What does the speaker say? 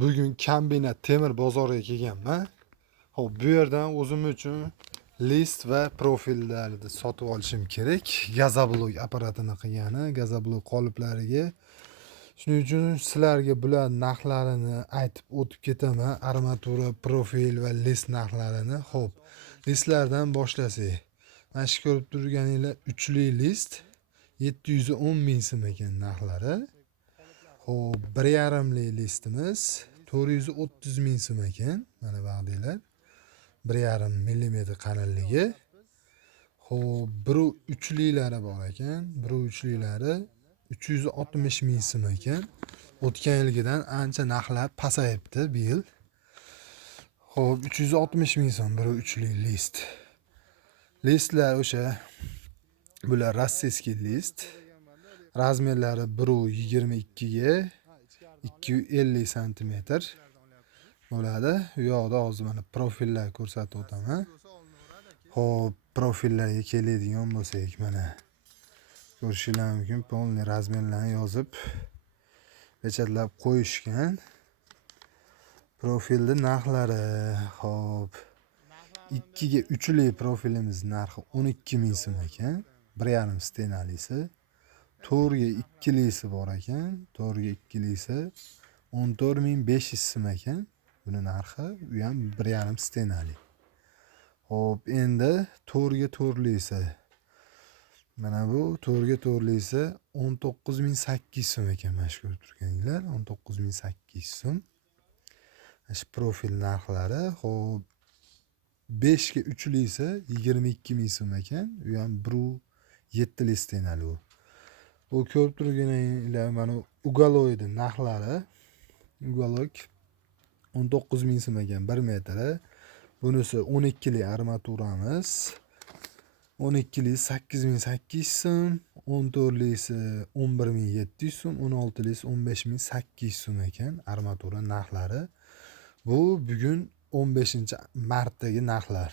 Bugun kombinat temir bozoriga kelganman. Xo'p, bu yerdan o'zim uchun list va profillarni sotib olishim kerak. Gazoblok apparatini qilgani, gazoblok qoliplariga. Shuning uchun sizlarga bular narxlarini aytib o'tib ketaman. Armatura, profil va list narxlarini. Xo'p, listlardan boshlasak. Mana shu ko'rib turganinglar uchli list 710 ming so'm ekan narxlari. Xo'p, 1,5 listimiz 430 ming so'm ekan. Mana vaqtinglar. 1,5 mm qalinligi. Xo'p, 1.3liklari bor ekan. 1.3liklari 360 ming so'm ekan. O'tgan yilgidan ancha narxlar pasayibdi bu yil. Xo'p, 360 ming so'm 1.3li list. Listlar o'sha bular rossiyskiy list. Razmerlari 1.22 ga 250 cm bo'ladi. Bu yoqda hozir mana profillar ko'rsatib o'taman. Xo'p, profillarga keladigan bo'lsak, mana ko'rishingiz mumkin, polniy razmerlarni yozib pechatlab qo'yishgan. Profilning narxlari, xo'p, 2 ga 3li profilimiz narxi 12 ming so'm ekan. 1,5 stenalisi. 4 ga 2lisi bor ekan. 4 ga 2lisi 14.500 so'm ekan. Buni narxi, bu ham 1,5 stenali. Xo'p, endi 4 ga 4lisi. Mana bu 4 ga 4lisi 19.800 so'm ekan. Mana shu ko'rib turganinglar, 19.800 so'm. Shu profil narxlari. Xo'p, 5 ga 3lisi 22 ming so'm ekan. Bu ham 1.7li stenali u. Bu ko'rib turganinglar mana ugaloyning narxlari. Ugalok 19 ming so'm ekan 1 metri. Bunisi 12li armaturamiz. 12li 8800 so'm, 14lisi 11700 so'm, 16lisi 15800 so'm ekan armatura narxlari. Bu bugun 15-martdagi narxlar.